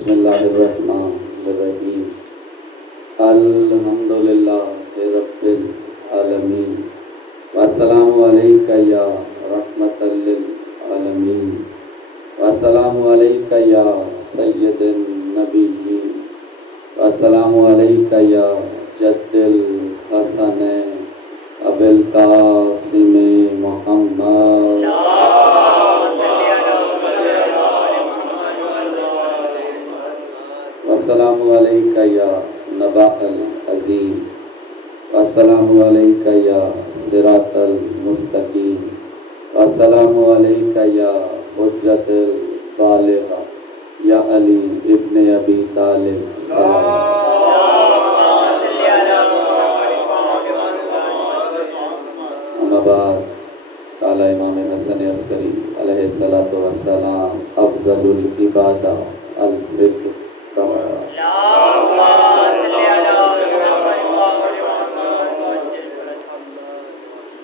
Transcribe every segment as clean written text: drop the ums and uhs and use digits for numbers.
بسم اللہ الرحمن الرحیم الحمدللہ رب العالمین والسلام علیکہ یا رحمت للعالمین والسلام علیکہ یا سید النبیین والسلام علیکہ یا جد الحسن ابی القاسم محمد والسلام علیکہ یا نبا العظیم والسلام علیکہ یا صراط المستقیم والسلام علیکہ یا حجت البالغہ یا علی ابن ابی طالب سلام اما بعد قال امام حسن عسکری علیہ السلام افضل العبادہ الفطر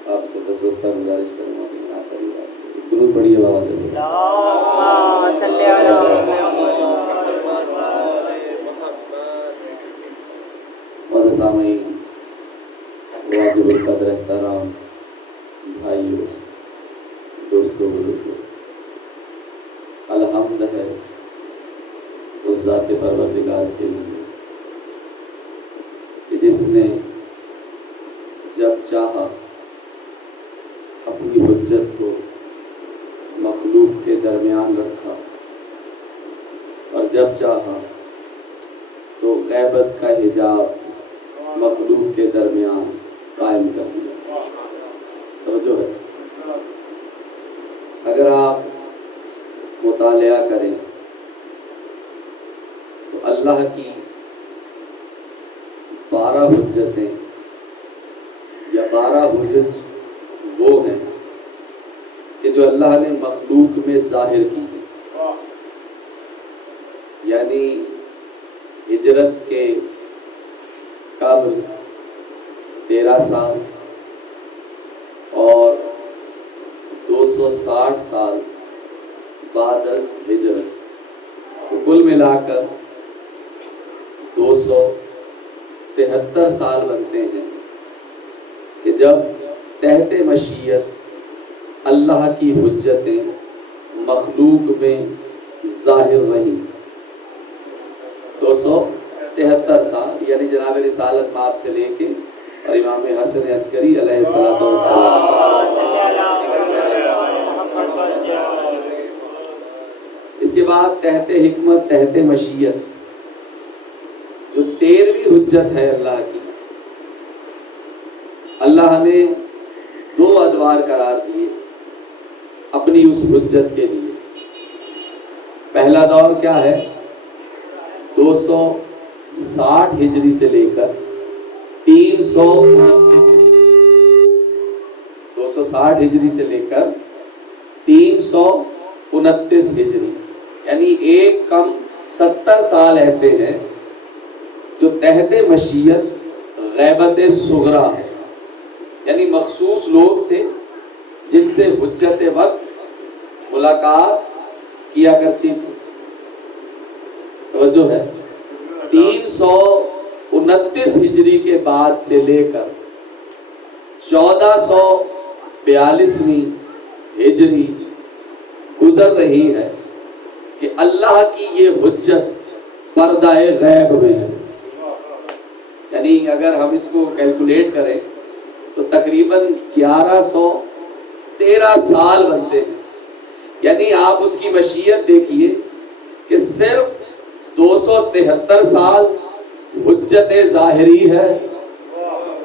آپ سے دستہ گزارش کروں گا کہ آپ درود پڑھیے بابا اور سامعین واجب القدر احترام بھائیوں دوستوں بزرگوں، الحمد ہے اس ذات پروردگار کے لیے کہ جس نے جب چاہا اپنی حجت کو مخلوق کے درمیان رکھا اور جب چاہا تو غیبت کا حجاب مخلوق کے درمیان قائم کر دیا۔ توجہ ہے، اگر آپ مطالعہ کریں تو اللہ کی 12 حجتیں یا 12 حجج وہ ہیں کہ جو اللہ نے مخلوق میں ظاہر کی ہیں، یعنی ہجرت کے قبل 13 سال اور 260 سال بعد از ہجرت، تو کل ملا کر 273 سال بنتے ہیں کہ جب تحت مشیت اللہ کی حجتیں مخلوق میں ظاہر رہیں۔ 273 سال یعنی جناب رسالت مآب سے لے کے اور امام حسن عسکری علیہ السلام، اس کے بعد تحت حکمت تحت مشیت جو 13ویں حجت ہے اللہ کی، اللہ نے 2 ادوار قرار دیے اپنی اس حجت کے لیے۔ پہلا دور کیا ہے؟ 260 ہجری سے لے کر 260 ہجری سے لے کر 329 ہجری، یعنی ایک کم 70 سال ایسے ہیں جو تحت مشیت غیبت صغریٰ ہے، یعنی مخصوص لوگ تھے جن سے حجت وقت ملاقات کیا کرتی تھی۔ توجہ ہے، 329 ہجری کے بعد سے لے کر 1442 ہجری گزر رہی ہے کہ اللہ کی یہ حجت پردہ غیب میں ہے، یعنی اگر ہم اس کو کیلکولیٹ کریں تو تقریباً 1113 سال بنتے ہیں، یعنی آپ اس کی مشیت دیکھیے کہ صرف 273 سال حجت ظاہری ہے،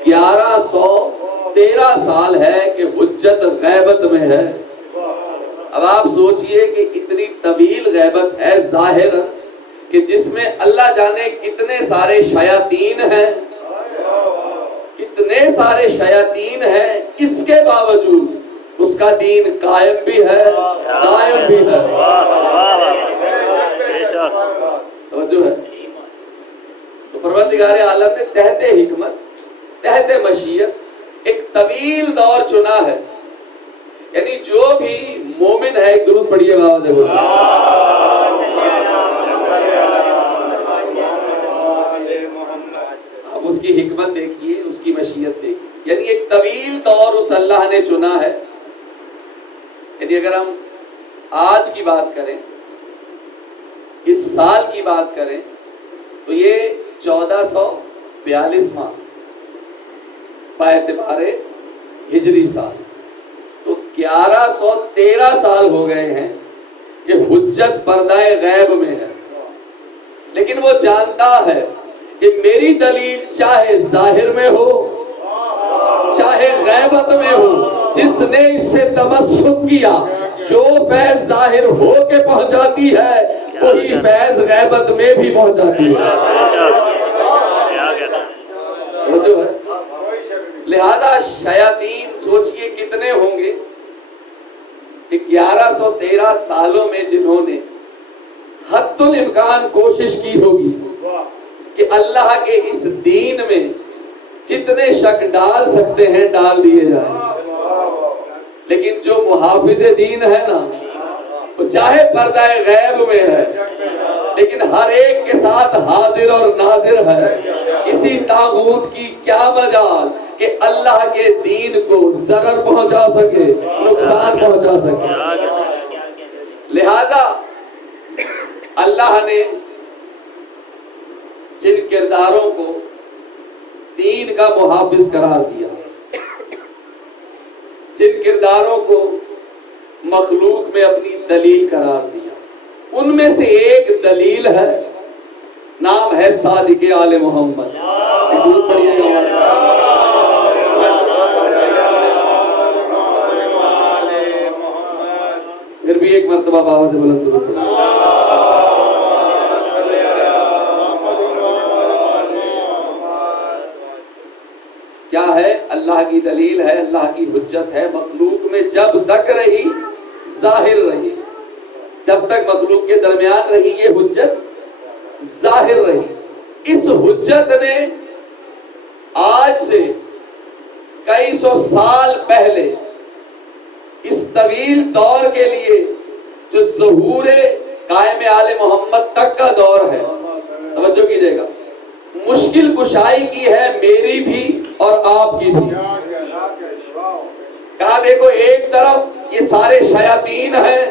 1113 سال ہے کہ حجت غیبت میں ہے۔ اب آپ سوچئے کہ اتنی طویل غیبت ہے ظاہر کہ جس میں اللہ جانے کتنے سارے شیاطین ہیں، کتنے سارے شیاطین ہیں، اس کے باوجود اس کا دین قائم بھی ہے، دائم بھی ہے۔ توجہ ہے، تو پروردگار عالم نے تحت حکمت تحت مشیت ایک طویل دور چنا ہے، یعنی جو بھی مومن ہے، ایک درود پڑھیے بابا۔ شخص اللہ نے چنا ہے، یعنی اگر ہم آج کی بات کریں، اس سال کی بات کریں، تو یہ 1442 ماہ باعتبار ہجری سال، تو 1113 سال ہو گئے ہیں کہ حجت پردہ غیب میں ہے، لیکن وہ جانتا ہے کہ میری دلیل چاہے ظاہر میں ہو چاہے غیبت میں ہو، جس نے اس سے تمسک کیا، جو فیض ظاہر ہو کے پہنچاتی ہے وہی فیض غیبت میں بھی پہنچاتی ہے۔ وہ جو ہے لہذا شیاطین سوچئے کتنے ہوں گے کہ 1113 سالوں میں جنہوں نے حد الامکان کوشش کی ہوگی کہ اللہ کے اس دین میں جتنے شک ڈال سکتے ہیں ڈال دیے جائیں، لیکن جو محافظ دین ہے نا، وہ چاہے پردہ غیب میں ہے لیکن ہر ایک کے ساتھ حاضر اور ناظر ہے۔ کسی طاغوت کی کیا مجال کہ اللہ کے دین کو ضرر پہنچا سکے، نقصان پہنچا سکے۔ لہذا اللہ نے جن کرداروں کو دین کا محافظ قرار دیا، جن کرداروں کو مخلوق میں اپنی دلیل قرار دیا، ان میں سے ایک دلیل ہے، نام ہے صادق آل محمد۔ درود پڑھیے گا۔ پھر بھی ایک مرتبہ بابا سے بلند درود پڑھیے۔ کیا ہے؟ اللہ کی دلیل ہے، اللہ کی حجت ہے، مخلوق میں جب تک رہی ظاہر رہی، جب تک مخلوق کے درمیان رہی یہ حجت ظاہر رہی۔ اس حجت نے آج سے کئی سو سال پہلے اس طویل دور کے لیے جو ظہور قائم آل محمد تک کا دور ہے، توجہ کیجئے گا، مشکل کشائی کی ہے میری بھی اور آپ کی بھی۔ کہا دیکھو ایک طرف یہ سارے شیاطین ہیں،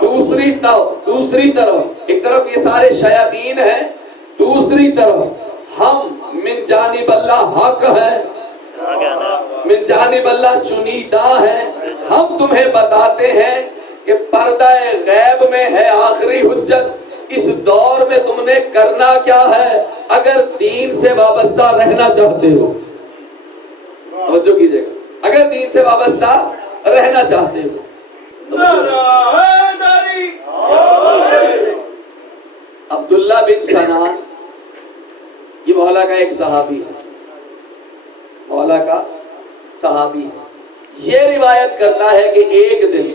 دوسری طرف ایک طرف یہ سارے شیاطین ہیں، دوسری طرف ہم من جانب اللہ حق ہیں، من جانب اللہ چنیدہ ہیں۔ ہم تمہیں بتاتے ہیں کہ پردہ غیب میں ہے آخری حجت، اس دور میں تم نے کرنا کیا ہے اگر دین سے وابستہ رہنا چاہتے ہو۔ توجہ کیجئے گا، اگر دین سے وابستہ رہنا چاہتے ہو۔ عبداللہ بن سنان یہ مولا کا ایک صحابی ہے، مولا کا صحابی ہے۔ یہ روایت کرتا ہے کہ ایک دن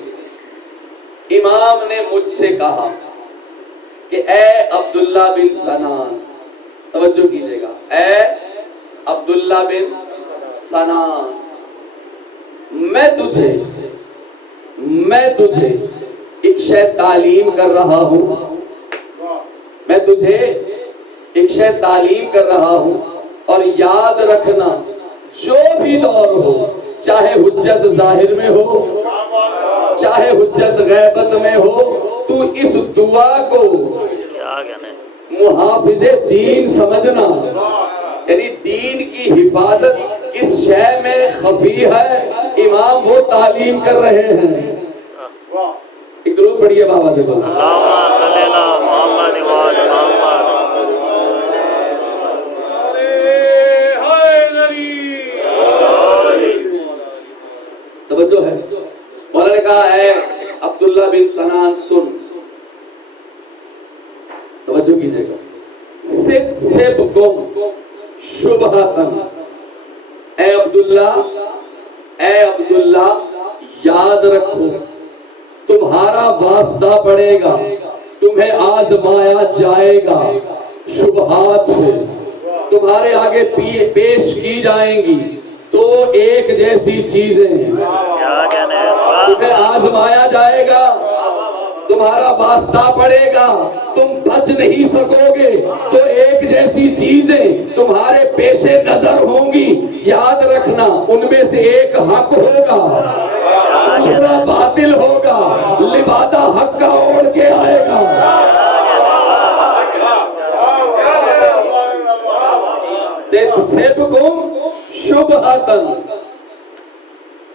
امام نے مجھ سے کہا کہ اے عبداللہ بن سنان، توجہ کیجئے گا، اے عبداللہ بن سنان، میں تجھے ایک شے تعلیم کر رہا ہوں، میں تجھے ایک شے تعلیم کر رہا ہوں، اور یاد رکھنا جو بھی دور ہو، چاہے حجت ظاہر میں ہو چاہے حجت غیبت میں ہو، تو اس دعا کو محافظ دین سمجھنا، یعنی دین کی حفاظت کس شے میں خفی ہے، امام وہ تعلیم کر رہے ہیں۔ ایک درود پڑھیے بابا سے بولو اللہم صلی علی محمد وعلی محمد۔ توجہ ہے، مولا نے کہا ہے عبداللہ بن سنان سن، توجہ کیجئے گا، سب شبہتن، اے عبداللہ یاد رکھو تمہارا واسطہ پڑے گا، تمہیں آزمایا جائے گا، شبہات سے تمہارے آگے پیش کی جائیں گی تو ایک جیسی چیزیں، تمہیں آزمایا جائے گا، تمہارا واسطہ پڑے گا، تم بچ نہیں سکو گے، تو ایک جیسی چیزیں تمہارے پیش نظر ہوں گی۔ یاد رکھنا ان میں سے ایک حق ہوگا دوسرا باطل ہوگا، لبادہ حق کا اوڑھ کے آئے گا۔ سبکم شبہتن،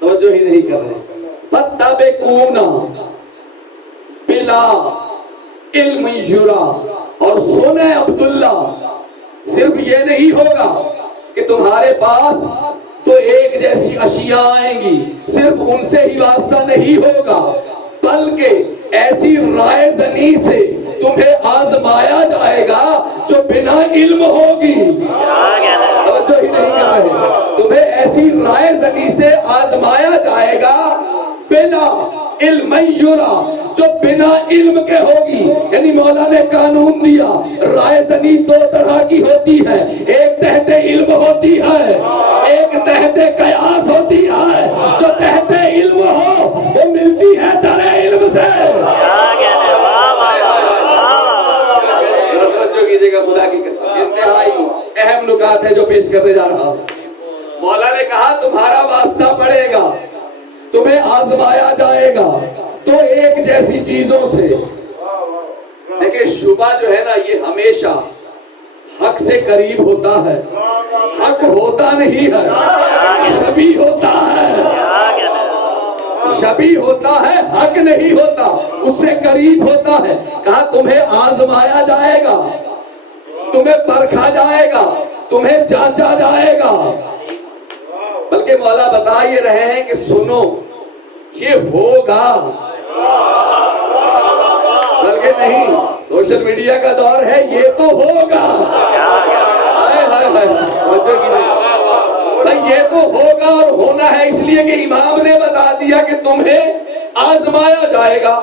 توجہ ہی نہیں کر رہے، فتبکونا بلا علم یرا، اور سنیں عبداللہ صرف یہ نہیں ہوگا کہ تمہارے پاس تو ایک جیسی اشیاء آئیں گی، صرف ان سے ہی واسطہ نہیں ہوگا، بلکہ ایسی رائے زنی سے تمہیں آزمایا جائے گا جو بنا علم ہوگی۔ توجہ ہی نہیں کر رہے، تمہیں ایسی رائے زنی سے آزمایا جائے گا بنا علم یرا، جو بنا علم کے ہوگی۔ یعنی مولا نے قانون دیا، رائے زنی دو طرح کی ہوتی ہے، ایک تحت علم ہوتی ہے، ایک تحت قیاس ہوتی ہے۔ جو تحت علم ہو وہ ملتی ہے در علم سے۔ توجہ کیجیے گا، خدا کی قسم انتہائی اہم نکات ہے جو پیش کرنے جا رہا ہوں۔ مولا نے کہا تمہارا واسطہ پڑے گا، تمہیں آزمایا جائے گا تو ایک جیسی چیزوں سے۔ دیکھیں شبہ جو ہے نا، یہ ہمیشہ حق سے قریب ہوتا ہے، حق ہوتا نہیں ہے، شبیہ ہوتا ہے، شبیہ ہوتا ہے، حق نہیں ہوتا، اس سے قریب ہوتا ہے۔ کہا تمہیں آزمایا جائے گا، تمہیں پرکھا جائے گا، تمہیں جانچا جائے گا۔ بلکہ مولا بتا یہ رہے ہیں کہ سنو یہ ہوگا، بلکہ نہیں، سوشل میڈیا کا دور ہے، یہ تو ہوگا، یہ تو ہوگا اور ہونا ہے، اس لیے کہ امام نے بتا دیا کہ تمہیں آزمایا جائے گا،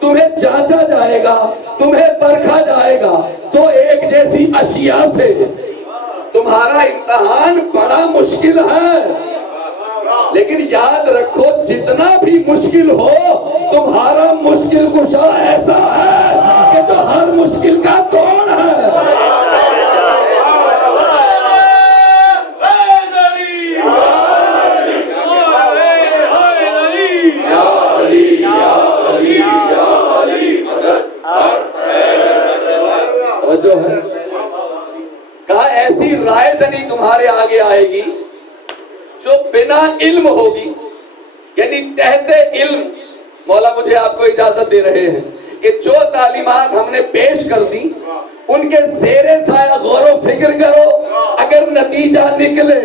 تمہیں جانچا جائے گا، تمہیں پرکھا جائے گا تو ایک جیسی اشیاء سے۔ تمہارا امتحان بڑا مشکل ہے، لیکن یاد رکھو جتنا بھی مشکل ہو تمہارا مشکل کشا ایسا ہے کہ جو ہر مشکل کا توڑ ہے۔ جو ہے کہا ایسی رائے زنی تمہارے آگے آئے گی جو بنا علم ہوگی، یعنی تحت علم۔ مولا مجھے آپ کو اجازت دے رہے ہیں کہ جو تعلیمات ہم نے پیش کر دی ان کے زیر سایہ غور و فکر کرو، اگر نتیجہ نکلے،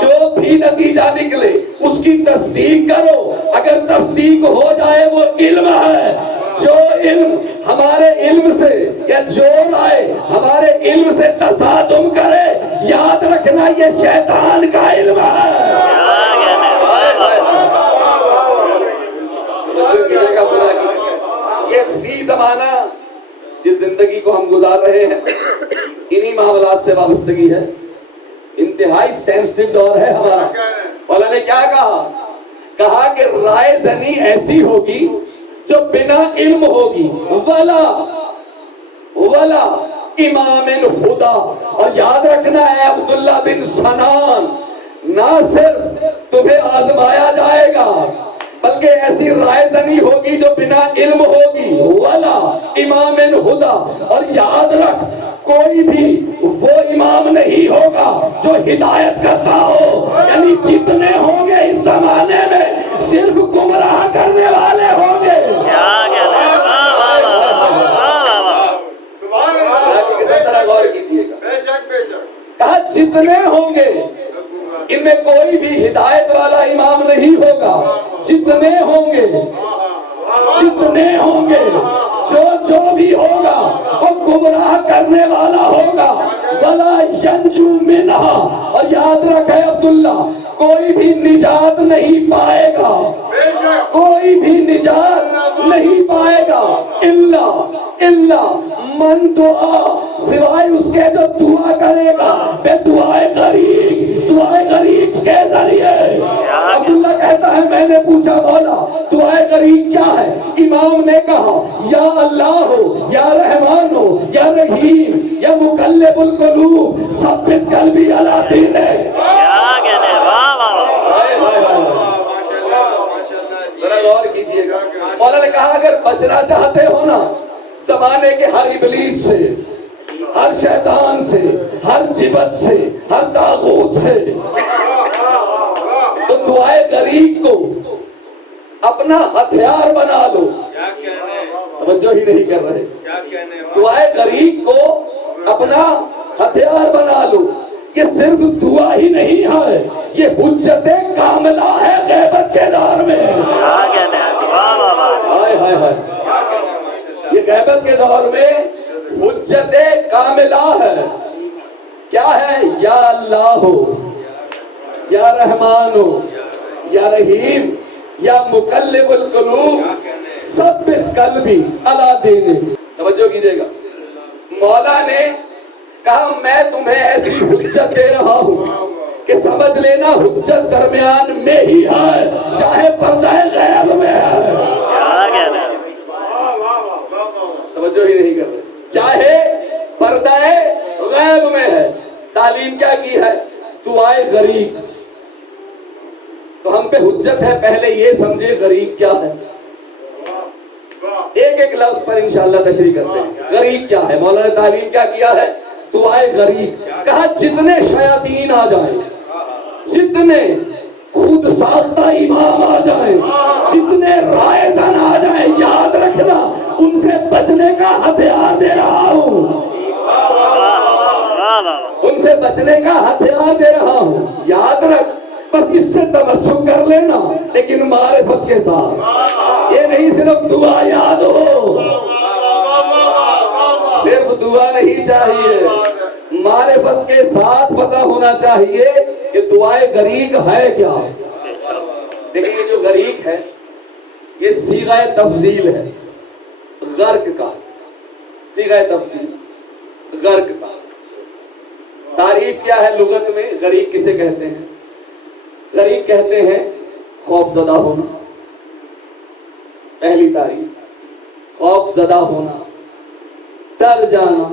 جو بھی نتیجہ نکلے اس کی تصدیق کرو، اگر تصدیق ہو جائے وہ علم ہے۔ جو علم ہمارے علم سے یا جو رائے ہمارے علم سے تصادم کرے، یاد رکھنا یہ شیطان کا علم ہے۔ یہ فی زمانہ جس زندگی کو ہم گزار رہے ہیں انہی معاملات سے وابستگی ہے، انتہائی سینسٹیو دور ہے ہمارا۔ مولا نے کیا کہا؟ کہا کہ رائے زنی ایسی ہوگی جو بنا علم ہوگی، ولا امام ہدا۔ اور یاد رکھنا ہے عبداللہ بن سنان، نہ صرف تمہیں آزمایا جائے گا بلکہ ایسی رائے زنی ہوگی جو بنا علم ہوگی، ولا امام ہدا۔ اور یاد رکھ کوئی بھی وہ امام نہیں ہوگا جو ہدایت کرتا ہو، یعنی جتنے ہوں گے اس زمانے میں صرف گمراہ کرنے والے ہوں گے۔ غور کیجیے گا، کہا جتنے ہوں گے ان میں کوئی بھی ہدایت والا امام نہیں ہوگا، جتنے ہوں گے جو بھی ہوگا وہ گمراہ کرنے والا ہوگا، ولا ینجو منہا۔ اور یاد رکھے عبداللہ کوئی بھی نجات نہیں پائے گا، کوئی بھی نجات نہیں پائے گا الا من دعا، سوائے اس کے جو دعا کرے گا بے دعائے غریق کے ذریعے۔ عبداللہ کہتا ہے میں نے پوچھا مولا دعائے غریق کیا ہے؟ امام نے کہا یا اللہ ہو، یا رحمان ہو، یا رحیم، یا مقلب القلوب ثبت قلبی علی دینے۔ اگر بچنا چاہتے ہو نا زمانے کے ہر ابلیس سے، ہر شیطان سے، ہر جبت سے، ہر طاغوت سے، تو دعائے غریب کو اپنا ہتھیار بنا لو۔ توجہ ہی نہیں کر رہے۔ دعائے غریب کو اپنا ہتھیار بنا لو۔ یہ صرف دعا ہی نہیں ہے، یہ حجت کاملہ ہے غیبت کے دور میں۔ ہائے ہائے ہائے، یہ غیبت کے دور میں حجت کاملہ ہے۔ کیا ہے؟ یا اللہ ہو، یا رحمان ہو، یا رحیم، یا مقلب القلوب ثبت قلبی علی دینک۔ توجہ کیجئے گا، مولا نے کہا میں تمہیں ایسی حجت دے رہا ہوں کہ سمجھ لینا حجت درمیان میں ہی ہے، چاہے پردہ غیب میں ہے۔ توجہ ہی نہیں کر رہے، چاہے پردہ غیب میں ہے۔ تعلیم کیا کی ہے؟ دعائے غریب۔ تو ہم پہ حجت ہے، پہلے یہ سمجھے غریب کیا ہے۔ ایک ایک لفظ پر انشاءاللہ تشریح کرتے ہیں۔ غریب کیا ہے؟ مولا نے تعلیم کیا کیا ہے؟ دعائے غریب۔ کہا جتنے شیاطین آ جائیں، جتنے خود ساختہ امام آ جائیں، جتنے رائے زن آ جائیں، یاد رکھنا ان سے بچنے کا ہتھیار دے رہا ہوں، ان سے بچنے کا ہتھیار دے رہا ہوں۔ یاد رکھ، بس اس سے تمسک کر لینا، لیکن معرفت کے ساتھ۔ یہ نہیں صرف دعا یاد ہو، صرف دعا نہیں چاہیے، معرفت کے ساتھ پتہ ہونا چاہیے کہ دعائے غریق ہے کیا۔ دیکھیں یہ جو غریق ہے یہ صیغہ تفضیل ہے، غرق کا صیغہ تفضیل، غرق کا۔ تعریف کیا ہے لغت میں؟ غریق کسے کہتے ہیں؟ غریق کہتے ہیں خوف زدہ ہونا، پہلی تعریف خوف زدہ ہونا، ڈر جانا،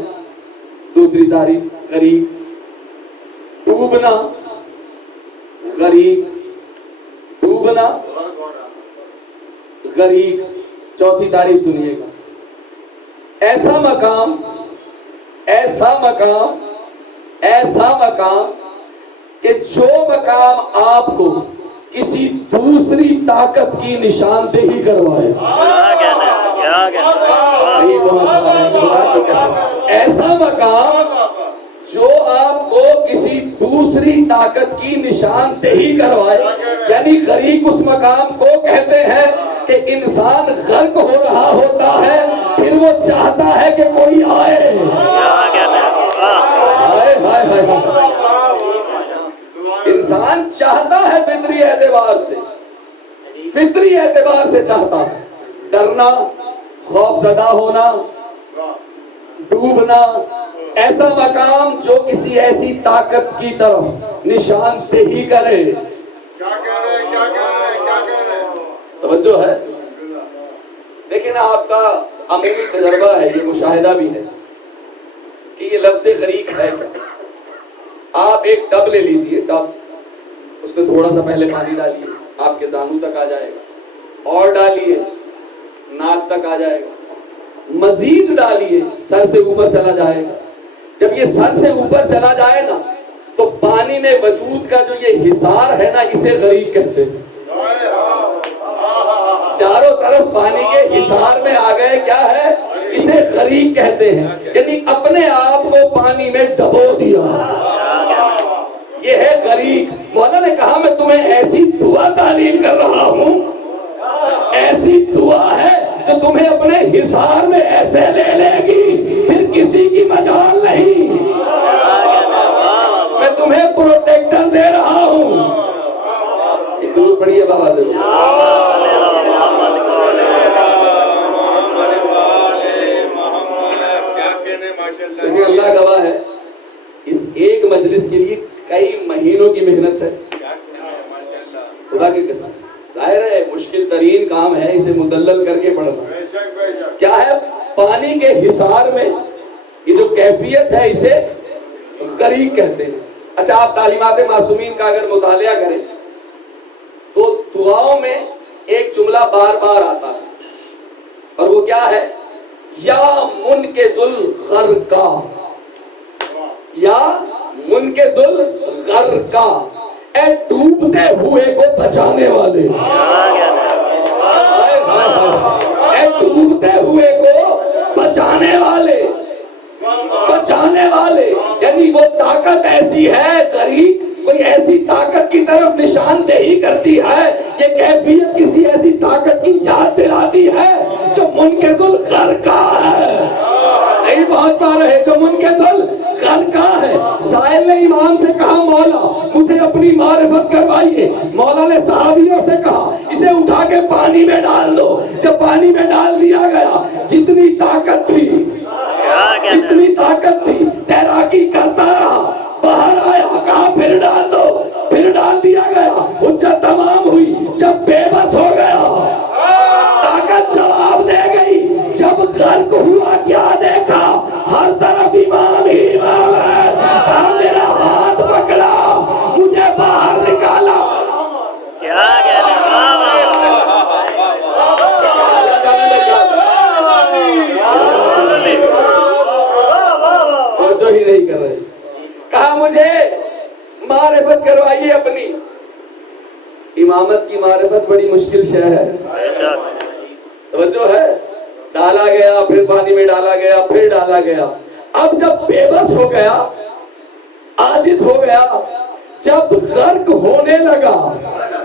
دوسری تعریف غریق ڈوبنا، غریق ڈوبنا، غریق۔ چوتھی تعریف سنیے گا، ایسا مقام، ایسا مقام، ایسا مقام کہ جو مقام آپ کو کسی دوسری طاقت کی نشاندہی کروائے۔ ایسا مقام جو آپ کو کسی دوسری طاقت کی نشاندہی کروائے، یعنی غریق اس مقام کو کہتے ہیں کہ انسان غرق ہو رہا ہوتا ہے، پھر وہ چاہتا ہے کہ کوئی آئے۔ انسان چاہتا ہے فطری اعتبار سے، فطری اعتبار سے چاہتا ہے ڈرنا، خوف زدہ ہونا، ڈوبنا، ایسا مقام جو کسی ایسی طاقت کی طرف نشاندہی کرے۔ توجہ ہے؟ لیکن آپ کا عملی تجربہ ہے، یہ مشاہدہ بھی ہے کہ یہ لفظ غریق ہے کیا۔ آپ ایک ٹب لے لیجئے، ٹب، اس میں تھوڑا سا پہلے پانی ڈالیے، آپ کے زانو تک آ جائے گا، اور ڈالیے ناک تک آ جائے گا، مزید ڈالیے سر سے اوپر چلا جائے گا۔ جب یہ سر سے اوپر چلا جائے نا تو پانی میں وجود کا جو یہ حصار ہے نا، اسے غریق کہتے ہیں۔ چاروں طرف پانی کے حصار میں آ گئے، کیا ہے؟ اسے غریق کہتے ہیں، یعنی اپنے آپ کو پانی میں ڈبو دیا، یہ ہے غریق۔ مولا نے کہا میں تمہیں ایسی دعا تعلیم کر رہا ہوں، ایسی دعا ہے جو تمہیں اپنے حصار میں ایسے لے لے گی، پھر کسی کی مجال نہیں۔ میں تمہیں پروٹیکٹر دے رہا ہوں۔ ایک دور پڑھیے بابا سے، لیکن اللہ گواہ ہے اس ایک مجلس کے لیے کئی مہینوں کی محنت ہے، خدا کی قسم۔ ظاہر ہے مشکل ترین کام ہے اسے مدلل کر کے پڑھنا۔ کیا ہے؟ پانی کے حصار میں یہ جو کیفیت ہے اسے غریق کہتے ہیں۔ اچھا، آپ تعلیمات معصومین کا اگر مطالعہ کریں تو دعاؤں میں ایک جملہ بار بار آتا ہے، اور وہ کیا ہے؟ یا منقذ الغرقا، یا منقذ الغرقا، اے ڈوبتے ہوئے کو بچانے والے، اے ڈوبتے ہوئے کو بچانے والے، بچانے والے، یعنی وہ طاقت ایسی ہے، غریب کوئی ایسی طاقت کی طرف نشاندہی کرتی ہے، یہ کیفیت کسی ایسی طاقت کی یاد دلاتی ہے جو منقذ الغرقا ہے، نہیں پہنچ پا رہے، جو منقذ الغرقا ہے۔ سائل نے امام سے کہا مولا مجھے اپنی معرفت کروائیے، مولا نے صحابیوں سے کہا اسے اٹھا کے پانی میں ڈال دو، جب پانی میں ڈال دیا گیا جتنی طاقت تھی تیراکی کرتا رہا، باہر آیا، کہا پھر ڈال دو، پھر ڈال دیا گیا، حجت تمام ہوئی، جب بے بس ہو گیا طاقت جواب دے گئی، جب غرق ہوا کیا دیکھا؟ ہر طرف امام ہی امام ہے، میرا ہاتھ پکڑا مجھے باہر نکالا، جو ہی نہیں کر رہے، کہا مجھے معرفت کروائیے اپنی۔ امامت کی معرفت بڑی مشکل شے ہے، توجہ ہے، ڈالا گیا، پھر پانی میں ڈالا گیا، پھر ڈالا گیا، اب جب بے بس ہو گیا، عاجز ہو گیا، جب غرق ہونے لگا،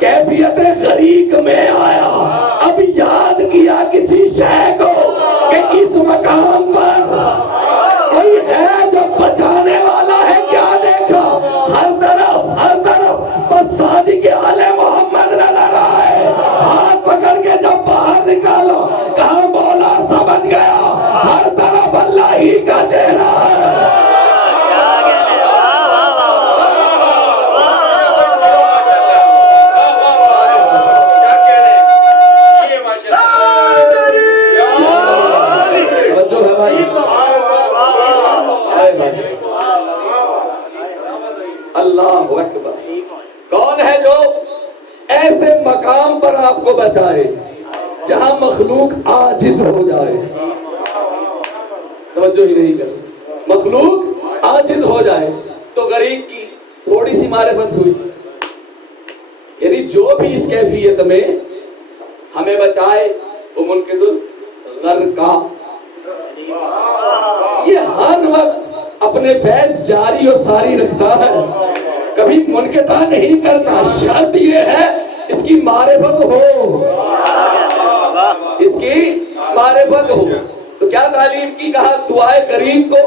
کیفیت غریق میں آیا، اب یاد کیا کسی شے کو کہ اس مقام پر کوئی ہے جو بچانے والا ہے، کیا دیکھا؟ ہر طرف بس صادق آل محمد نظر آئے، ہاتھ پکڑ کے جب باہر نکالا، کہا مولا سمجھ گیا ہر طرف اللہ ہی کا چہرہ ہے۔ اللہ اکبر، کون ہے جو ایسے مقام پر آپ کو بچائے جہاں مخلوق عاجز ہو جائے؟ توجہ ہی نہیں کر، مخلوق عاجز ہو جائے تو غریب کی تھوڑی سی معرفت ہوئی، یعنی جو بھی اس کیفیت میں ہمیں بچائے وہ منقذ الغرقا، یہ ہر وقت اپنے فیض جاری و ساری رکھتا ہے، کبھی منقطع نہیں کرتا، شرط یہ ہے اس کی معرفت ہو، اس کی معرفت ہو۔ تو کیا تعلیم کی؟ کہا دعائے کریم کو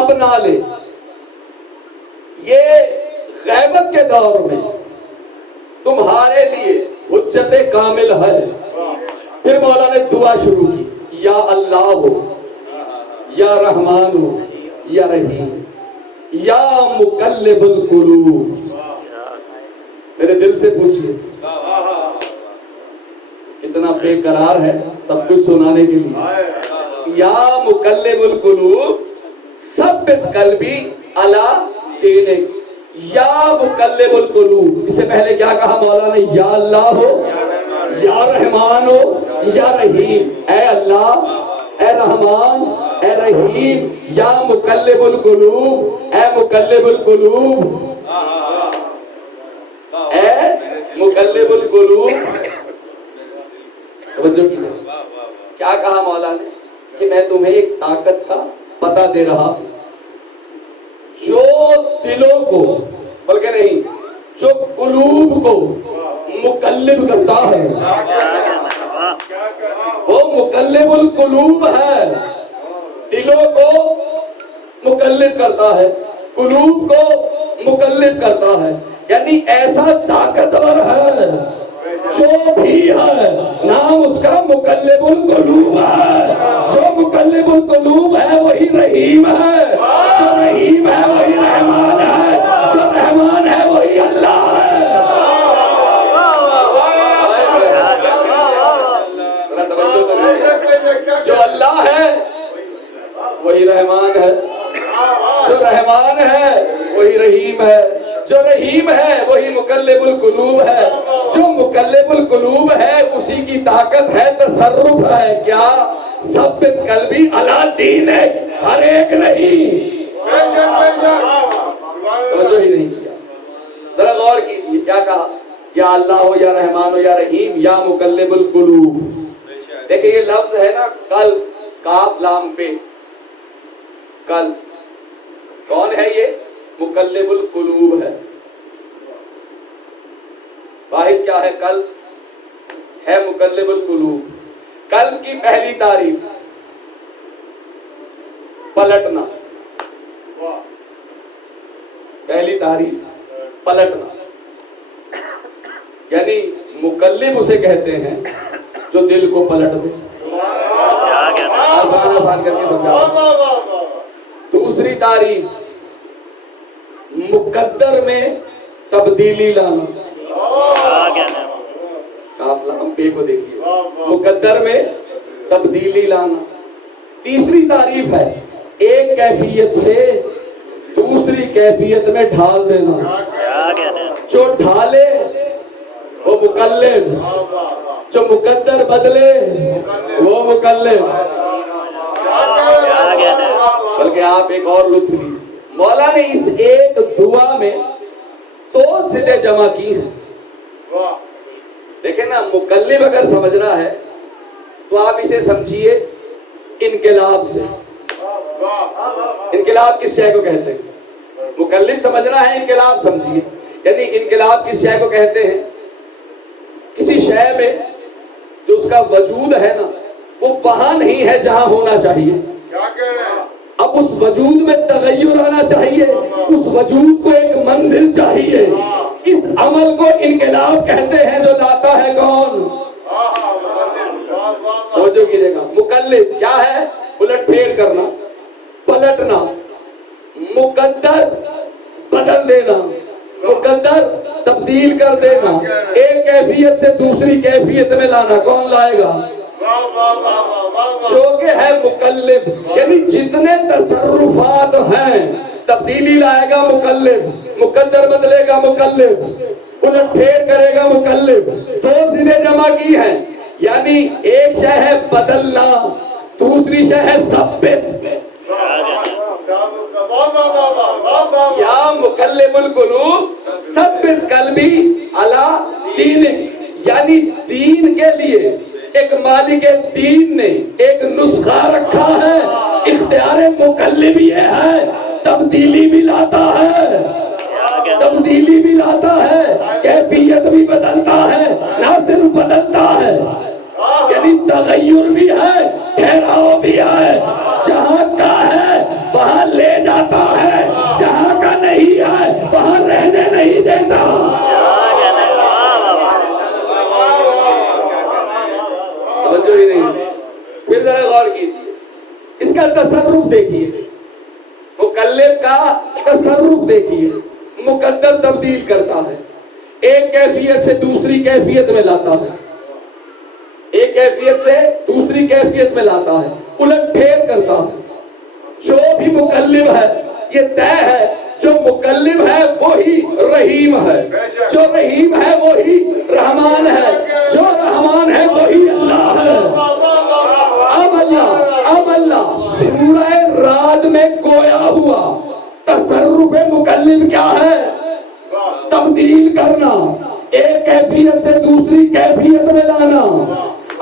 اپنا لے، یہ غیبت کے دور میں تمہارے لیے حجت کامل ہے۔ پھر مولا نے دعا شروع کی، یا اللہ ہو، یا رحمان ہو، یا رحیم، یا مقلب القلوب، میرے دل سے پوچھئے کتنا بے قرار ہے سب کچھ سنانے کے لیے، یا مقلب القلوب ثبت قلبی علی دینک، یا مقلب القلوب، اس سے پہلے کیا کہا مولا نے؟ یا اللہ ہو، یا رحمان ہو، یا رحیم، اے اللہ، اے رحمان، اے رحیم، یا مقلب القلوب، اے مقلب القلوب، اے مقلب القلوب۔ توجہ کی نہیں، کیا کہا مولا نے کہ میں تمہیں ایک طاقت کا پتہ دے رہا جو دلوں کو، بلکہ نہیں، جو قلوب کو مقلب کرتا ہے، وہ مقلب القلوب ہے، دلوں کو مقلب کرتا ہے، قلوب کو مقلب کرتا ہے، یعنی ایسا طاقتور ہے، جو بھی ہے نام اس کا مقلب القلوب ہے، جو مقلب القلوب ہے وہی رحیم ہے، جو رحیم ہے وہی رحمان ہے، جو رحمان ہے وہی اللہ ہے۔ جو اللہ ہے وہی رحمان ہے، جو رحمان ہے وہی رحیم ہے، جو رحیم ہے وہی مقلب القلوب ہے، جو مقلب القلوب ہے اسی کی طاقت ہے، تصرف ہے کیا؟ ثبت قلبی علی دینک، ہر ایک نہیں، توجہ ہی نہیں کیا۔ ذرا غور کیجئے کیا کہا؟ یا اللہ ہو یا رحمان ہو یا رحیم یا مقلب القلوب۔ دیکھیں یہ لفظ ہے نا کل، کاف لام پہ کل، کون ہے یہ؟ مقلب القلوب ہے۔ واحد کیا ہے؟ کل ہے مقلب القلوب۔ قلب کی پہلی تعریف پلٹنا، پہلی تعریف پلٹنا، یعنی مقلب اسے کہتے ہیں جو دل کو پلٹ دے۔ آسان آسان کر کے سمجھا۔ دوسری تعریف مقدر میں تبدیلی لانا، کاف لام پہ کو دیکھیے، مقدر میں تبدیلی لانا۔ تیسری تعریف ہے ایک کیفیت سے دوسری کیفیت میں ڈھال دینا، جو ڈھالے وہ مقلب، جو مقدر بدلے وہ مقلب۔ بلکہ آپ ایک اور لطف لیجیے، مولا نے اس ایک دعا میں دو ضلع جمع کی ہیں۔ دیکھیں نا، مقلب اگر سمجھنا ہے تو آپ اسے سمجھیے انقلاب سے۔ انقلاب کس شے کو کہتے ہیں؟ مقلب سمجھنا ہے، انقلاب سمجھیے، یعنی انقلاب کس شے کو کہتے ہیں؟ کسی شے میں جو اس کا وجود ہے نا وہ وہاں نہیں ہے جہاں ہونا چاہیے، اب اس وجود میں تغیر آنا چاہیے، اس وجود کو ایک منزل چاہیے۔ اس عمل کو انقلاب کہتے ہیں جو لاتا ہے کون؟ توجہ کیجئے گا، مقلب کیا ہے؟ الٹ پھیر کرنا، پلٹنا، مقدر بدل دینا، مقدر تبدیل کر دینا، ایک کیفیت سے دوسری کیفیت میں لانا۔ کون لائے گا؟ جو کہ ہے مقلب، یعنی جتنے تصرفات ہیں تبدیلی لائے گا مقلب، مقدر بدلے گا مقلب، الٹ پھیر کرے گا مقلب۔ دو ضلع جمع کی ہیں، یعنی ایک شے ہے بدلنا، دوسری شے ہے ثبت۔ یا مقلب القلوب ثبت قلبی علی دینک، یعنی دین کے لیے ایک مالک دین نے ایک نسخہ رکھا ہے، اختیار مقلب یہ ہے، تبدیلی بھی لاتا ہے، تبدیلی بھی لاتا ہے، کیفیت بھی بدلتا ہے، نہ صرف بدلتا ہے، یعنی تغیر بھی ہے، ٹھہراؤ بھی ہے، جہاں کا ہے وہاں لے جاتا ہے، جہاں کا نہیں ہے وہاں رہنے نہیں دیتا۔ توجہ ہی نہیں۔ پھر ذرا غور کیجیے، اس کا تصرف دیکھیے، مقلب کا تصرف دیکھیے، مقدر تبدیل کرتا ہے، ایک کیفیت سے دوسری کیفیت میں لاتا ہے، ایک کیفیت سے دوسری کیفیت میں لاتا ہے، الٹ پھیر کرتا ہے۔ جو بھی مقلب ہے یہ طے ہے، جو مقلب ہے وہی رحیم ہے، جو رحیم ہے وہی رحمان ہے، جو رحمان ہے وہی اللہ ہے۔ اب اللہ سورہ رعد میں گویا ہوا تصرف مقلب کیا ہے؟ تبدیل کرنا، ایک کیفیت سے دوسری کیفیت میں لانا۔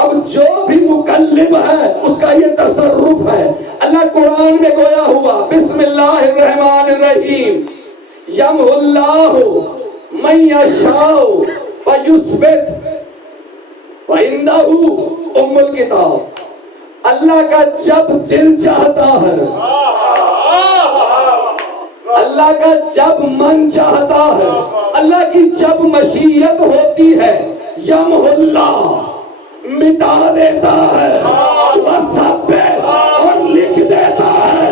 اب جو بھی مقلب ہے اس کا یہ تصرف ہے۔ اللہ قرآن میں گویا ہوا، بسم اللہ الرحمن الرحیم، یمحو اللہ من یشاء ویثبت وعندہ ام الکتاب۔ اللہ کا جب دل چاہتا ہے، اللہ کا جب من چاہتا ہے، اللہ کی جب مشیت ہوتی ہے، یمحو اللہ مٹا دیتا ہے، وثبت اور لکھ دیتا ہے،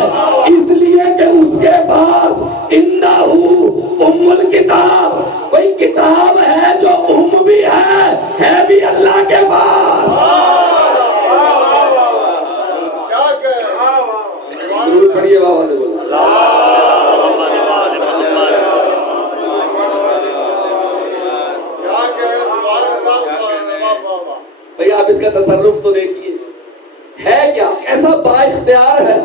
اس لیے کہ اس کے پاس عندہ ام الکتاب، کوئی کتاب ہے جو ام بھی ہے بھی اللہ کے پاس۔ ضرور پڑھیے بابا سے بولو کا تصرف تو دیکھیے ہے کیا، کیسا با اختیار ہے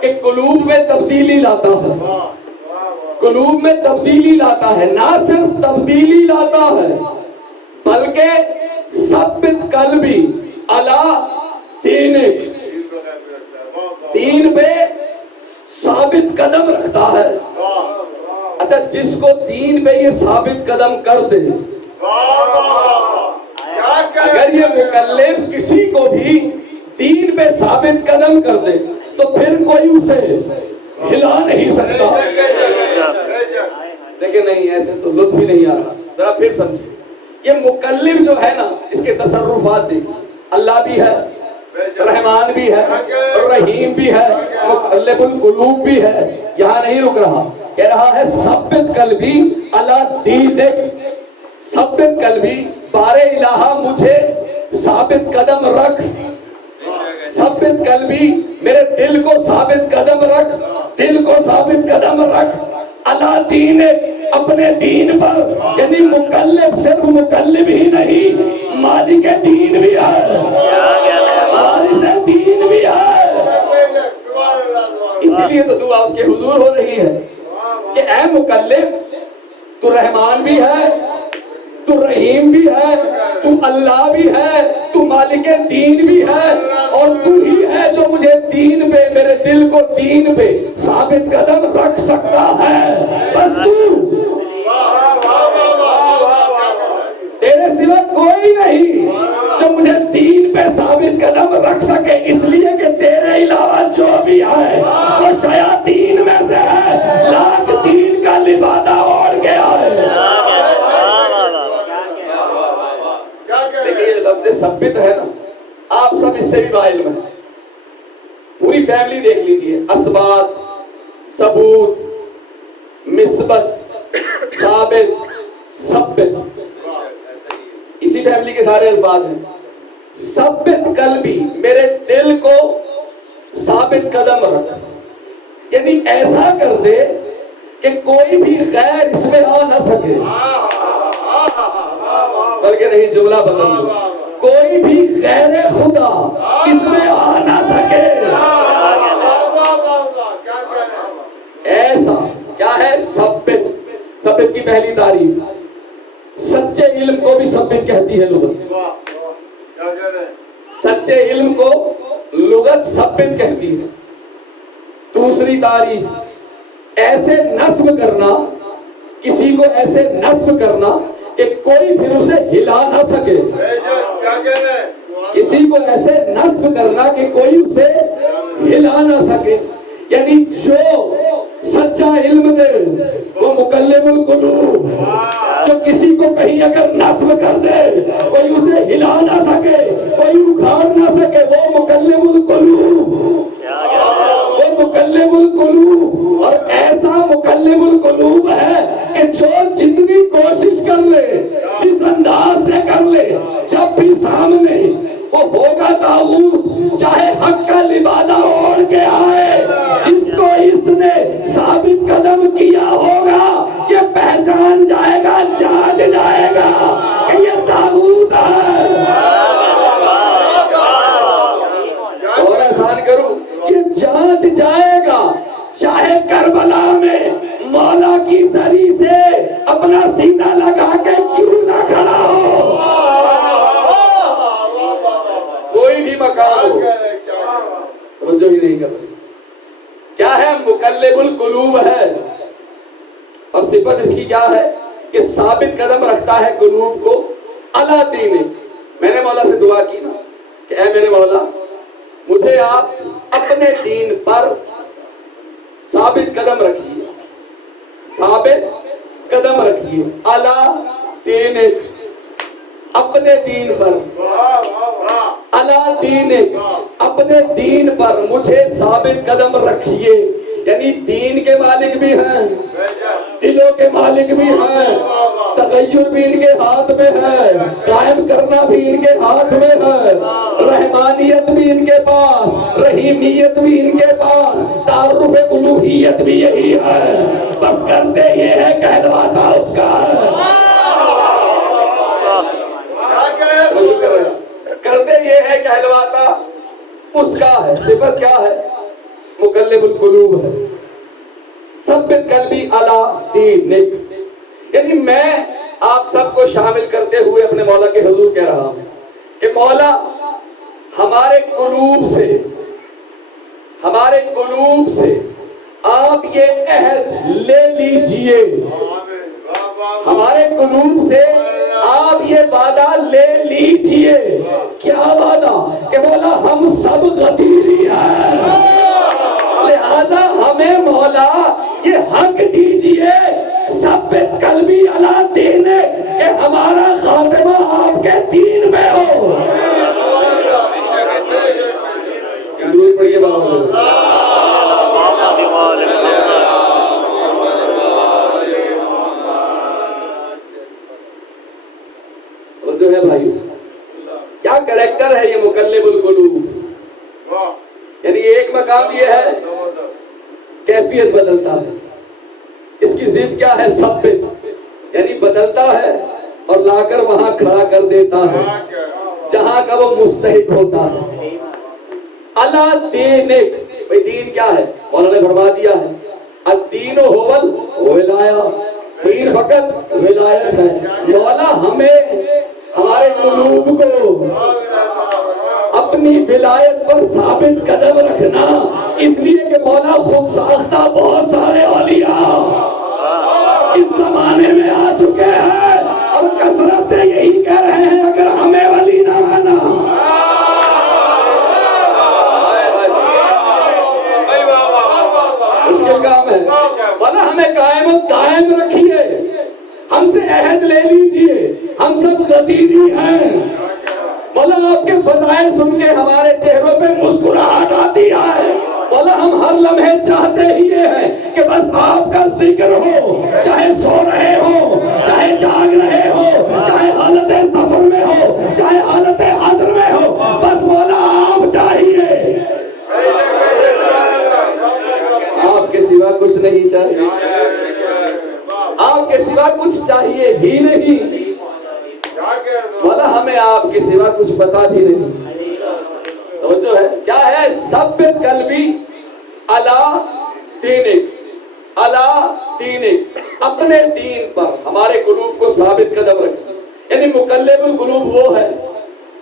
کہ قلوب میں تبدیلی لاتا ہے، قلوب میں تبدیلی لاتا ہے، نہ صرف تبدیلی لاتا ہے بلکہ ثبت قلبی علی دینک، دین پہ ثابت قدم رکھتا ہے۔ اچھا جس کو دین پہ یہ ثابت قدم کر دے، اگر یہ مکلف کسی کو بھی دین پہ ثابت قدم کر دے تو پھر کوئی اسے ہلا نہیں سکتا۔ لیکن نہیں، ایسے تو لطف ہی نہیں آ رہا، ذرا پھر سمجھے۔ یہ مکلف جو ہے نا، اس کے تصرفات دیکھیں، اللہ بھی ہے، رحمان بھی ہے، رحیم بھی ہے، مقلب القلوب بھی ہے۔ یہاں نہیں رک رہا، کہہ رہا ہے ثبت قلبی علی دینک، ثبت قلبی، بار الہ مجھے ثابت قدم رکھ، ثبت قلبی، میرے دل کو ثابت قدم رکھ، دل کو ثابت قدم رکھ علی دینک، اپنے دین پر۔ یعنی مکلف صرف مکلف ہی نہیں، مالک دین بھی ہے، وارث دین بھی ہے۔ اس لیے تو دعا اس کے حضور ہو رہی ہے کہ اے مکلف، تو رحمان بھی ہے، تو رحیم بھی ہے، تو اللہ بھی ہے، تو مالک دین بھی ہے، اور تو ہی ہے جو مجھے دین پہ، میرے دل کو دین پہ ثابت قدم رکھ سکتا ہے۔ بس تو، تیرے سوا کوئی نہیں جو مجھے دین پہ ثابت قدم رکھ سکے، اس لیے کہ تیرے علاوہ جو بھی ہے وہ شیاطین میں سے ہے، لاکھ دین کا لبادہ اوڑھ کے آئے۔ دیکھیں یہ لفظ ثبت ہے نا، آپ سب اس سے بھی باعلم ہیں، پوری فیملی دیکھ لیجئے، اثبات، ثبوت، مثبت، ثابت، ثبت، اسی فیملی کے سارے الفاظ ہیں۔ ثبت قلبی، میرے دل کو ثابت قدم رکھ، یعنی ایسا کر دے کہ کوئی بھی غیر اس میں آ نہ سکے، بلکہ نہیں، جملہ بدل دو، کوئی بھی غیر خدا اس میں آ نہ سکے۔ ایسا کیا ہے؟ ثبت، ثبت کی پہلی تعریف، سچے علم کو بھی ثبت کہتی ہے لغت، سچے علم کو لغت ثبت کہتی ہے۔ دوسری تعریف، ایسے نصب کرنا، کسی کو ایسے نصب کرنا کہ کوئی پھر اسے ہلا نہ سکے، کسی کو ایسے نصب کرنا کہ کوئی اسے ہلا نہ سکے، یعنی جو سچا علم دے وہ مکلب القلوب، جو کسی کو کہیں اگر نصب کر دے کوئی اسے ہلا نہ سکے، کوئی اکھاڑ نہ سکے، وہ مکلب القلوب، وہ مکلب القلوب۔ اور ایسا مکلب القلوب ہے کہ جو جتنی کوشش کر لے، جس انداز سے کر لے، جب بھی سامنے وہ ہوگا طاغوت، چاہے حق کا لبادہ اوڑھ کے آئے، جس کو اس نے ثابت قدم کیا ہوگا یہ پہچان جائے گا، جانچ جائے گا کہ یہ طاغوت ہے۔ اور آسان کروں، یہ جانچ جائے گا، چاہے کربلا میں مولا کی زری سے اپنا سینہ لگا کے کیوں نہ کھڑا ہو، کوئی بھی مقام ہو، توجہ ہی نہیں کر رہی۔ کیا ہے؟ مقلب القلوب ہے، اور صفت اس کی کیا ہے کہ ثابت قدم رکھتا ہے قلوب کو علی دین۔ میں نے مولا سے دعا کی نا کہ اے میرے مولا، مجھے آپ اپنے دین پر ثابت قدم رکھیے، ثابت قدم رکھیے علی دینک، اپنے دین پر، علی دینک، اپنے دین پر مجھے ثابت قدم رکھیے۔ یعنی دین کے مالک بھی ہیں، دلوں کے مالک بھی ہیں، تغیر بھی ان کے ہاتھ میں ہے، قائم کرنا بھی ان کے ہاتھ میں ہے، رحمانیت بھی ان کے پاس، رحیمیت بھی ان کے پاس، تعارف الوہیت بھی یہی ہے، بس کرتے یہ ہے کہلواتا اس کا ہے۔ کرتے یہ ہے کہلواتا اس کا ہے. صفت کیا ہے؟ مقلب القلوب ہے. ثبت قلبی علی دینک، یعنی میں آپ سب کو شامل کرتے ہوئے اپنے مولا کے حضور کہہ رہا ہوں کہ مولا ہمارے قلوب سے آپ یہ عہد لے لیجئے، ہمارے قلوب سے آپ یہ وعدہ لے لیجئے. کیا وعدہ؟ کہ مولا ہم سب غدیری ہیں، لہذا ہمیں مولا یہ حق دیجئے ثبت قلبی علی دینک، کہ ہمارا خاتمہ آپ کے دین میں ہو. دور پڑھیے بابا. جو ہے بھائی کیا کریکٹر ہے یہ مقلب القلوب. یعنی ایک مقام یہ ہے کیفیت بدلتا ہے، اس کی ضد کیا ہے؟ ثبت، یعنی بدلتا ہے اور لا کر وہاں کھڑا کر دیتا ہے جہاں کا وہ مستحق ہوتا ہے. اللہ دینک، بھئی دین کیا ہے؟ مولانا نے فرما دیا ہے الدین هو الولایہ، دین فقط ولایت ہے. مولا ہمیں ہمارے قلوب کو اپنی ولایت پر ثابت قدم رکھنا، اس لیے کہ مولا خود ساختہ بہت سارے اولیاء اس زمانے میں آ چکے ہیں اور کثرت سے یہی کہہ رہے ہیں اگر ہمیں ولی نہ مانا. مشکل کام ہے. مولا ہمیں قائم و دائم رکھیے، ہم سے عہد لے لیجئے، ہم سب غدیری ہیں. مولا آپ کے فضائل سن کے ہمارے چہروں پہ مسکراہٹ آتی ہے. مولا ہم ہر لمحے چاہتے ہی یہ ہیں کہ بس آپ کا ذکر ہو، چاہے سو رہے ہو، چاہے جاگ رہے ہو، چاہے حالت سفر میں ہو، چاہے حالت حاضر میں ہو، بس مولا آپ چاہیے، آپ کے سوا کچھ نہیں چاہیے، آپ کے سوا کچھ چاہیے ہی نہیں. مولا ہمیں آپ کے سوا کچھ پتا بھی نہیں. تو جو ہے کیا ہے؟ ثبت قلبی علی دینک، علی دینک، اپنے دین پر ہمارے قلوب کو ثابت قدم رکھیں. یعنی مقلب القلوب وہ ہے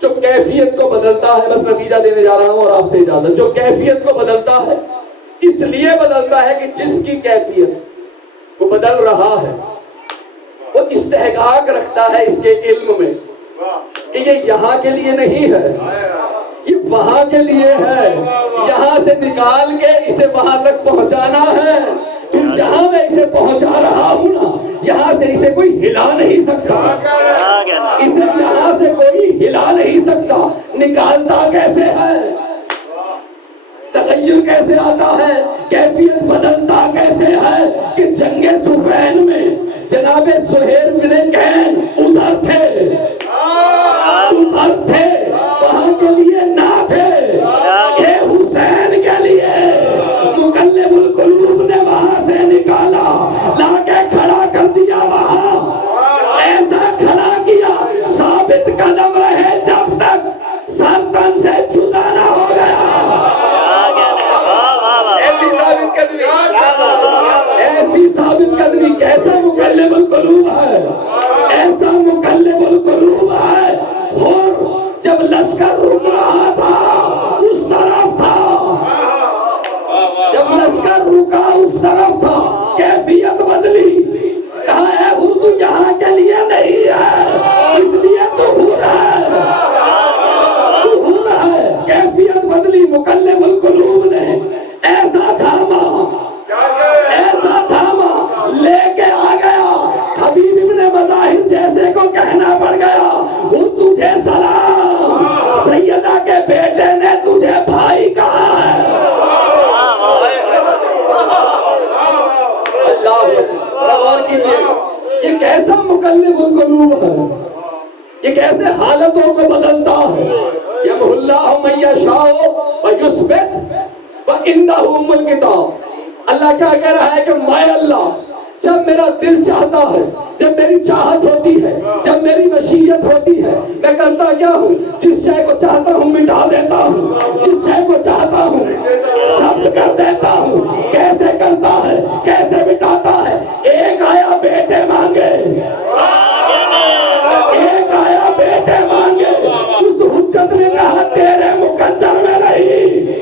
جو کیفیت کو بدلتا ہے. بس نتیجہ دینے جا رہا ہوں اور آپ سے اجازت. جو کیفیت کو بدلتا ہے اس لیے بدلتا ہے کہ جس کی کیفیت وہ بدل رہا ہے وہ استحقاق رکھتا ہے اس کے علم میں کہ یہ یہاں کے لیے نہیں ہے، یہ وہاں کے لیے ہے. یہاں سے نکال کے اسے وہاں تک پہنچانا ہے. پھر جہاں میں اسے پہنچا رہا ہوں نا، یہاں سے اسے کوئی ہلا نہیں سکتا، اسے یہاں سے کوئی ہلا نہیں سکتا. نکالتا کیسے ہے؟ تغیر کیسے آتا ہے؟ کیفیت بدلتا کیسے ہے؟ کہ جنگ صفین میں جناب سہیل بن کین ادھر تھے، وہاں کے لیے نہ تھے، یہ حسین کے لیے مقلب القلوب نے وہاں سے نکالا، لا کے کھڑا کر دیا وہاں. ایسا کھڑا کیا ثابت قدم رہے جب تک سر تن سے جدا نہ ہو گیا. ایسی ثابت قدمی کیسا مقلب القلوب ہے؟ ایسا مقلب القلوب ہے. اور جب لشکر رک رہا تھا اس طرف تھا، جب لشکر رکا اس طرف تھا، کیفیت بدلی. کہا ہے اردو یہاں کے لیے نہیں ہے، اس لیے تو ہو رہا ہے، تو ہو رہا ہے. کیفیت بدلی. مقلب القلوب نے ایسا تھاما، ایسا تھاما، لے کے آ گیا. حبیب ابن مظاہر جیسے کو کہنا پڑ گیا تجھے سلام، سیدہ کے بیٹے نے تجھے بھائی کہا ہے. اللہ غور کیجئے یہ کیسا مقلب القلوب ہے، یہ کیسے حالتوں کو بدلتا ہے. یمحو اللہ من یشاء ویثبت وعندہ ام الکتاب. اللہ کیا کہہ رہا ہے کہ میں اللہ جب میرا دل چاہتا ہے، جب میری چاہت ہوتی ہے، جب میری مشیت ہوتی ہے، میں کرتا کیا ہوں؟ جس شے کو چاہتا ہوں مٹا دیتا ہوں، جس شے کو چاہتا ہوں ضبط کر دیتا ہوں۔ کیسے کرتا ہے، کیسے مٹاتا ہے؟ ایک آیا بیٹے مانگے، ایک آیا بیٹے مانگے، اس حجت نے کہا تیرے مقدر میں نہیں۔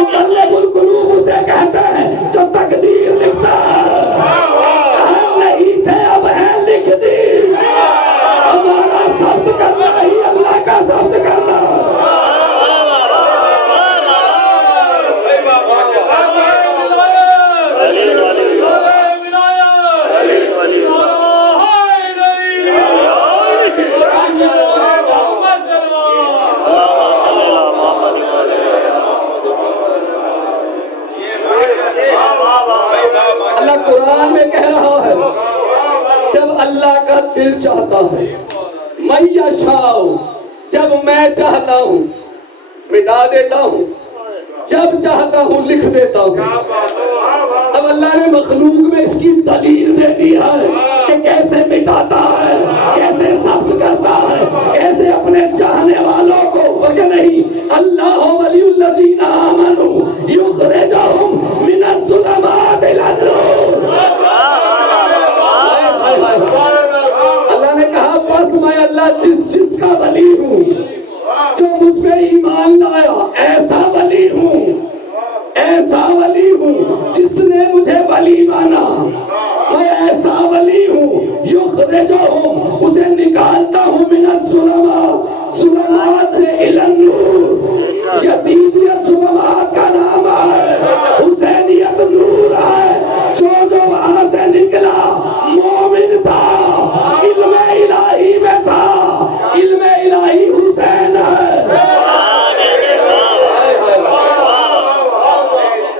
مقلب القلوب اسے کہتے ہیں جو تقدیر لکھتا ہے، ہم نہیں تھے اب ہے لکھ دی، ہمارا ضبط کرنا ہی اللہ کا ضبط کرنا۔ اللہ قرآن میں کہہ رہا ہے جب اللہ کا دل چاہتا ہے، میں یشاء، جب میں چاہتا ہوں مٹا دیتا ہوں، جب چاہتا ہوں لکھ دیتا ہوں۔ اب اللہ نے مخلوق میں اس کی دلیل دے دی ہے کہ کیسے مٹاتا ہے، کیسے ضبط کرتا ہے، کیسے اپنے چاہنے والوں کو، بلکہ نہیں، اللہ ولی الذین آمنوا یخرجہم من الظلمات الی النور۔ اللہ نے کہا بس میں اللہ جس کا ولی ہوں، جو مجھ پہ ایمان لایا، ایسا ولی ہوں، ایسا ولی ہوں جس نے مجھے ولی مانا، میں ایسا ولی ہوں، یخرجہم، اسے نکالتا ہوں، من الظلمات، ظلمات سے الی النور۔ یزیدیت ظلمات کا نام ہے، حسینیت نور ہے۔ جو وہاں سے نکلا مومن تھا، علم الہی میں تھا، علم الہی حسین ہے۔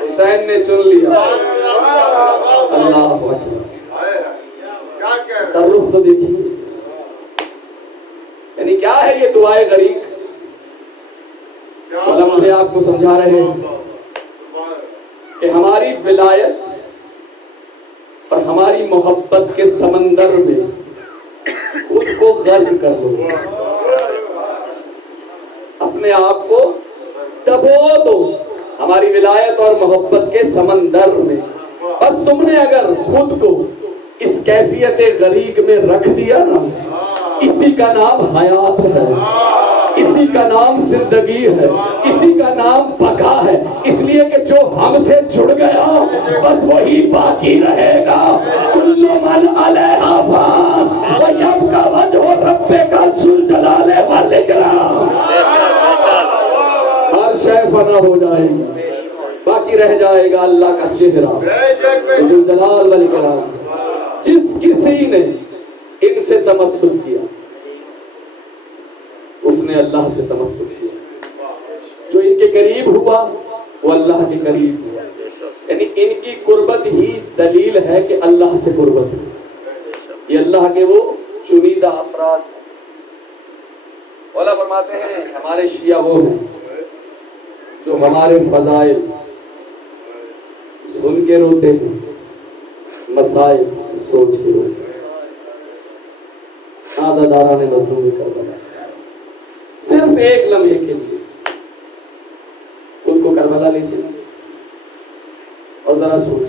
حسین نے چن لیا۔ اللہ اکبر، تصرف تو دیکھیے، یعنی کیا ہے یہ دعائے غریق؟ مولا مجھے آپ کو سمجھا رہے ہیں کہ ہماری ولایت اور ہماری محبت کے سمندر میں خود کو غرق کر دو، اپنے آپ کو ڈبو دو ہماری ولایت اور محبت کے سمندر میں۔ بس تم نے اگر خود کو اس کیفیت غریق میں رکھ دیا نا، اسی کا نام حیات ہے، اسی کا نام زندگی ہے، اسی کا نام بقا ہے۔ اس لیے کہ جو ہم سے جڑ گیا بس وہی باقی رہے گا۔ کل من علیہا فان ویبقی وجہ ربک ذو الجلال والاکرام۔ ہر شے فنا ہو جائے گی، باقی رہ جائے گا اللہ کا چہرہ ذو الجلال والاکرام۔ جس کسی نے ان سے تمسک کیا اس نے اللہ سے تمسک کیا، جو ان کے قریب ہوا وہ اللہ کے قریب ہوا۔ یعنی ان کی قربت ہی دلیل ہے کہ اللہ سے قربت ہے، یہ اللہ کے وہ چنیدہ افراد ہیں۔ مولا فرماتے ہیں ہمارے شیعہ وہ ہیں جو ہمارے فضائل سن کے روتے ہیں، مسائل سوچ کے روتے ہیں۔ عزاداران مظلوم کربلا، صرف ایک لمحے کے لیے خود کو کربلا لے چلے اور ذرا سوچ،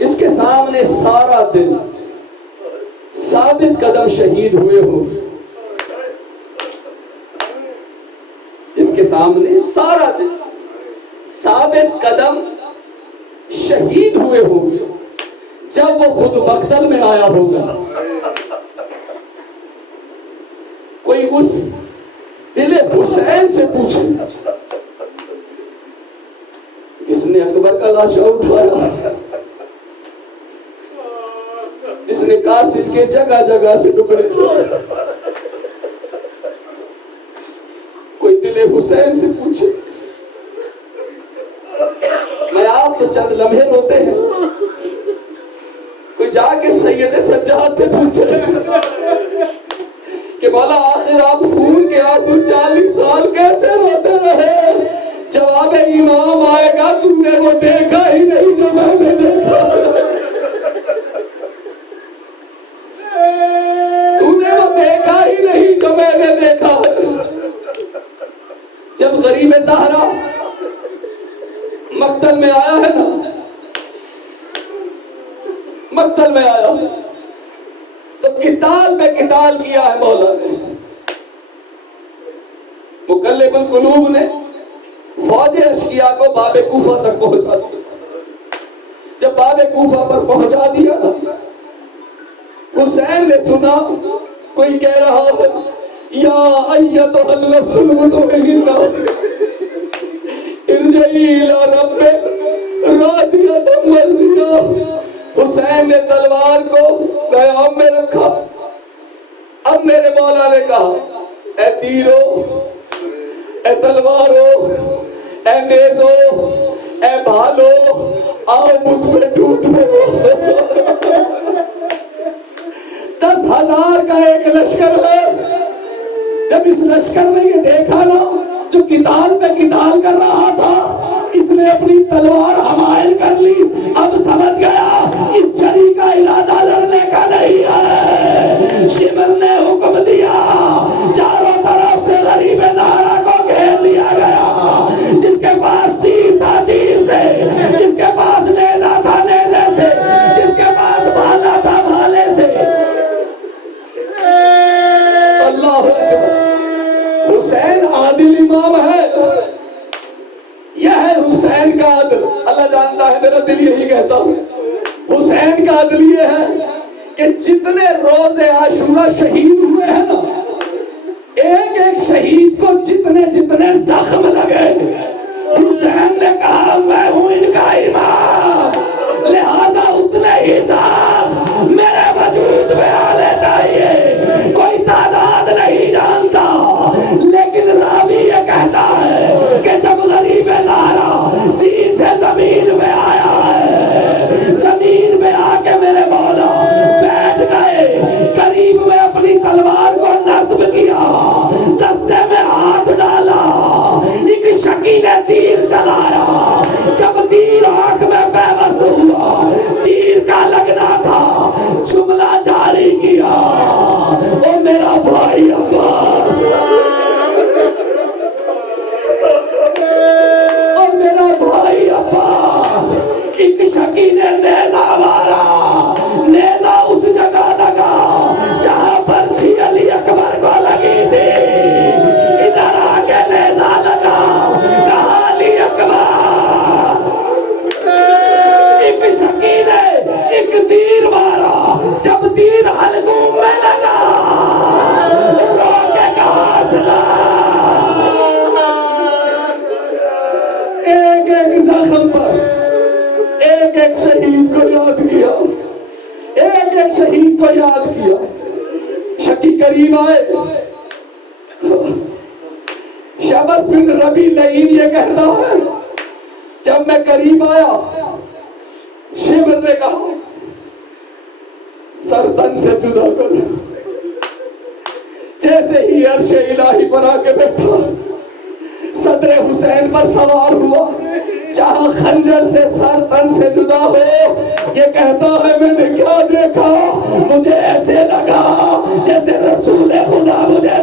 جس کے سامنے سارا دن ثابت قدم شہید ہوئے ہوں، جس کے سامنے سارا دن ثابت قدم شہید ہوئے ہوں گے، جب وہ خود مقتل میں آیا ہوگا کوئی اس دل حسین سے پوچھے جس نے اکبر کا لاشا اٹھایا، جس نے قاسم کے جگہ جگہ سے ٹکڑے کیے، کوئی دل حسین سے پوچھے۔ میں آپ تو چند لمحے روتے ہیں، کوئی جا کے سید سجاد سے پوچھے کہ مولا آخر آپ خون کے آنسو 40 سال کیسے روتے رہے؟ جواب امام آئے گا تم نے وہ دیکھا ہی نہیں جو میں نے دیکھا۔ غریب زہرا مقتل میں آیا ہے نا، مقتل میں آیا تو قتال میں قتال کیا ہے مولا نے۔ مقلب القلوب نے فوج اشقیاء کو باب کوفہ تک پہنچا دیا۔ جب باب کوفہ پر پہنچا دیا، حسین نے سنا کوئی کہہ رہا ہے یا ایتھا النفس المطمئنہ ارجعی الی ربک راضیۃ مرضیہ۔ حسین نے تلوار کو پیام میں رکھا۔ اب میرے مولا نے کہا اے تیرو، اے تلوارو، اے نیزو، اے بھالو، آؤ مجھ میں ٹوٹ پڑو۔ 10,000 کا ایک لشکر ہے۔ جب اس لشکر نے یہ دیکھا نا، جو قتال پہ قتال کر رہا تھا، اس نے اپنی تلوار حمائل کر لی۔ اب سمجھ گیا اس جری کا ارادہ لڑنے کا نہیں ہے۔ شمر نے حکم دیا، چاروں طرف سے غریب زہرا کو گھیر لیا گیا۔ جس کے پاس تیر تھا تیر سے، جس کے پاس نیزہ تھا نیزے سے، جس کے پاس بھالا تھا بھالے سے۔ اللہ اکبر۔ حسین عادل امام ہے، یہ ہے حسین کا عدل۔ اللہ جانتا ہے میرا دل یہی کہتا ہوں، حسین کا عدل یہ ہے کہ جتنے روز عاشورہ شہید ہوئے ہیں نا، ایک ایک شہید کو جتنے جتنے زخم لگے، حسین نے کہا میں ہوں ان کا امام، لہذا اتنے ہی زخم میرے وجود میں آنے چاہیے۔ کوئی تعداد نہیں جانتا، لیکن راوی یہ کہتا ہے کہ جب غریب زہرا سین سے زمین میں آیا ہے، زمین میں آ کے میرے مولا بیٹھ گئے، قریب میں اپنی تلوار کو نصب کیا، دستے میں ہاتھ ڈالا، ایک شکی نے تیر چلایا۔ جب تیر آنکھ میں پیوست ہوا، تیر کا لگنا تھا، جملہ جاری کیا، او میرا بھائی عباس، او میرا بھائی عباس۔ ایک شکی نے نیزہ مارا، نیزہ اس جگہ لگا جہاں پرچھی علی اکبر کو لگی تھی۔ ادھر آ کے نیزہ لگا، کہا علی اکبر۔ ایک شکی نے ایک تیر مارا، جب تیر حلقوم میں لگا، رو کے کہا سلام۔ ایک ایک زخم پر ایک ایک شہید کو یاد کیا، ایک ایک شہید کو یاد کیا۔ شکی قریب آئے، شمس بن ربی لعین یہ کہتا ہے جب میں قریب آیا، شمر نے کہا سر تن سے جدا کر، جیسے ہی عرش الہی پر آ کے بیٹھا، صدر حسین پر سوار ہوا، چاہا خنجر سے سر تن سے جدا ہو۔ یہ کہتا ہے میں نے کیا دیکھا، مجھے ایسے لگا جیسے رسول خدا مجھے